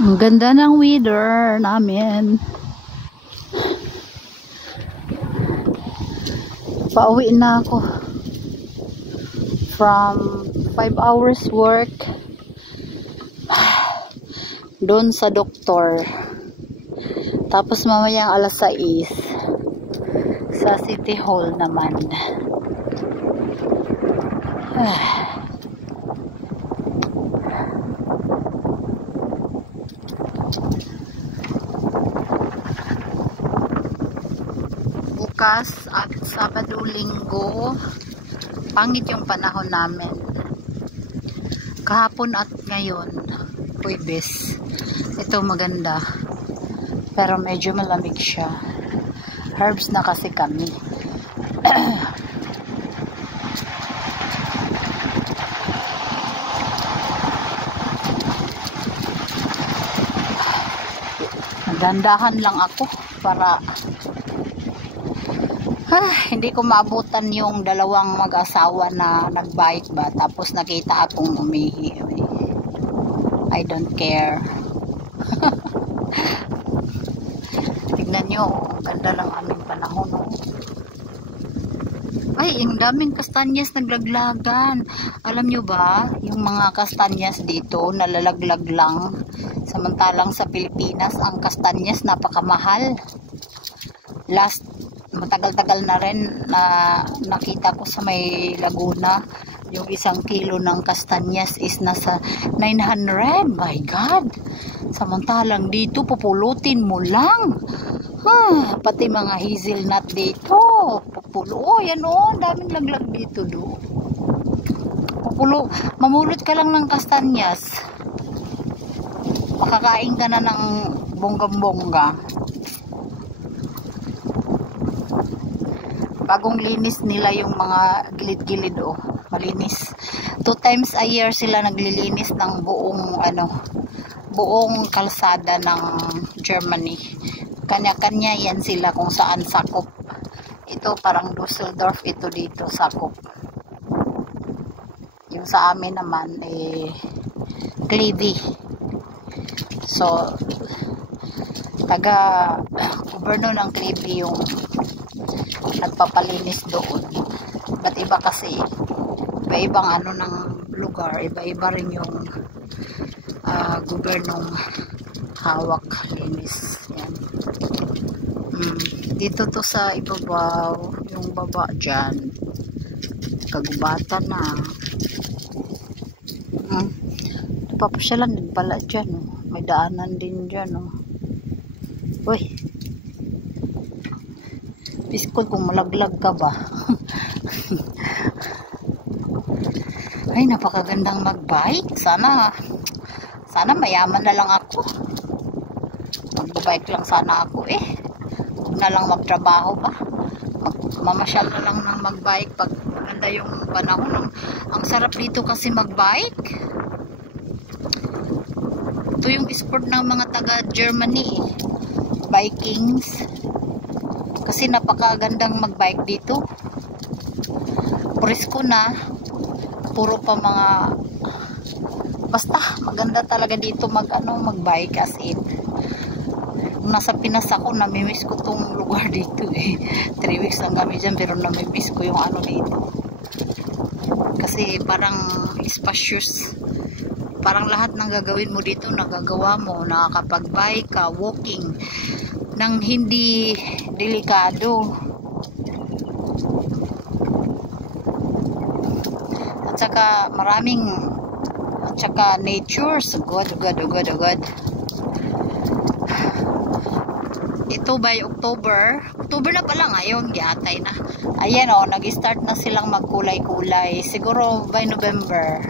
Ang ganda ng weather namin. Pauwi na ako from 5 hours work doon sa doktor. Tapos mamayang alas 6 sa City Hall naman. Bukas at Sabado, Linggo, pangit yung panahon namin. Kahapon at ngayon, Huwebes, ito maganda. Pero medyo malamig siya. Herbs na kasi kami. Dandahan lang ako para hindi ko maabutan yung dalawang mag-asawa na nagbike ba, tapos nakita akong umihi. I don't care. Tignan nyo, ganda lang aming panahon. Ay, yung daming kastanyas naglaglagan. Alam nyo ba, yung mga kastanyas dito nalalaglag lang. Samantalang sa Pilipinas, ang kastanyas napakamahal. Matagal-tagal na rin na nakita ko sa may Laguna, yung 1 kilo ng kastanyas is nasa 900. My God! Samantalang dito, pupulutin mo lang. Pati mga hazelnut dito. Yan o, daming laglag dito do. Mamulot ka lang ng kastanyas. Makakain ka na ng bonggang-bongga. Bagong linis nila yung mga gilid-gilid malinis. 2 times a year sila naglilinis ng buong kalsada ng Germany. Kanya-kanya yan sila kung saan sakop. Ito parang Dusseldorf, ito dito sakop. Yung sa amin naman Kleve. So taga-goberno ng Kleve yung nagpapalinis doon. Ba't iba kasi, iba-ibang ng lugar, iba-iba rin yung gobernong hawak linis. Yan. Dito to sa ibabaw, yung baba dyan, kagubatan na. Papasyalan din pala dyan. May daanan din dyan. Uy, biskol kung malaglag ka ba. Ay, napakagandang magbike. Sana mayaman na lang ako. Magbabike lang sana ako huwag na lang magtrabaho ba. Mamasyal na lang ng magbike pag maganda yung panahon. Ang sarap dito kasi magbike. Ito yung sport ng mga taga Germany. Vikings. Kasi napakagandang magbike dito. Presko na. Puro pa mga basta maganda talaga dito magbike as in. Nung nasa Pinas ako, namimiss ko tong lugar dito 3 weeks lang kami dyan, pero namimiss ko yung dito. Kasi parang spacious. Parang lahat ng gagawin mo dito nagagawa mo. Nakakapag-bike ka, walking nang hindi delikado. At saka nature. So good. Ito by October na pala ngayon, giatay na. Ayan nag-start na silang magkulay-kulay. Siguro by November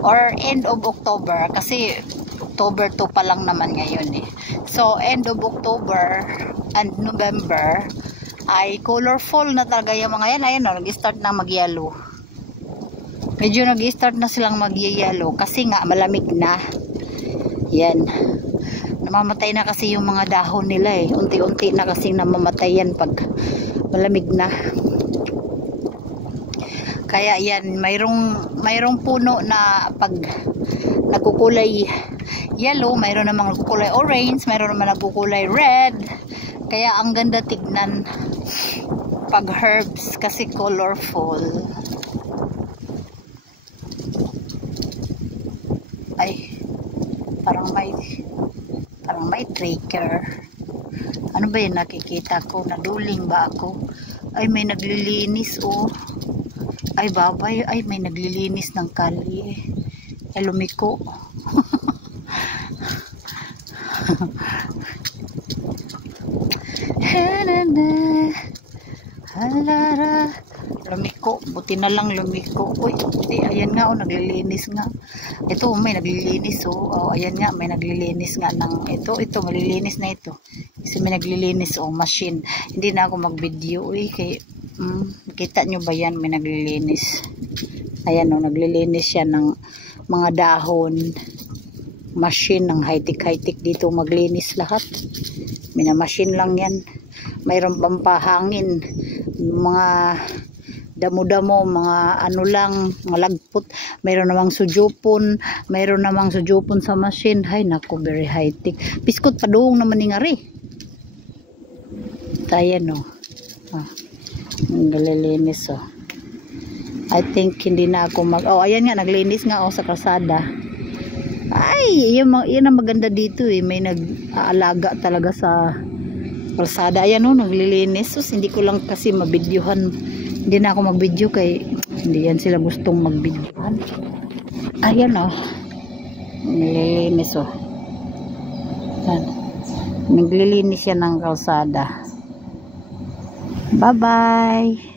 or end of October, kasi October 2 pa lang naman ngayon So end of October and November ay colorful na talaga yung mga yan. Ayan nag-start na mag-yellow. Medyo nag-start na silang mag-yellow kasi nga malamig na. Yan. Namamatay na kasi yung mga dahon nila Unti-unti na kasi namamatay yan pag malamig na. Kaya yan, mayroong puno na pag nagkukulay yellow, mayroon namang nagkukulay orange, mayroon naman nagkukulay red. Kaya ang ganda tignan pag herbs kasi colorful. Ay, parang may tracker. Ano ba yun nakikita ko? Naduling ba ako? Ay, may naglilinis oh. Ay, babay. Ay, may naglilinis ng kalye. Ay, lumiko. Halara. Lumiko. Buti na lang lumiko. Uy, ayan nga oh, naglilinis nga. Ito, may naglilinis oh. Oh, ayan nga, may naglilinis nga ng ito, malilinis na ito. Kasi may naglilinis oh, machine. Hindi na ako mag-video eh. Kita nyo ba yan? May naglilinis. Ayan oh, naglilinis siya ng mga dahon. Machine ng high-tech dito maglinis lahat. Machine lang yan. Mayroon pampahangin. Mga damo-damo, mga ano lang, mga lagpot. Mayroon namang sujupon. Mayroon namang sujupon sa machine. Hay, naku, very high-tech. Biskot paduong naman ni ngari. Ayan o. Naglilinis o. I think hindi na ako ayan nga, naglinis nga o sa kalsada. Ay, yan ang maganda dito eh. May nag-aalaga talaga sa kalsada. Ayan o, naglilinis. So, hindi ko lang kasi mabidyohan. Hindi na ako mag-video kay hindi yan sila gustong mag-videohan. Ayan o. Naglilinis o. Naglilinis yan ng kalsada. Bye-bye.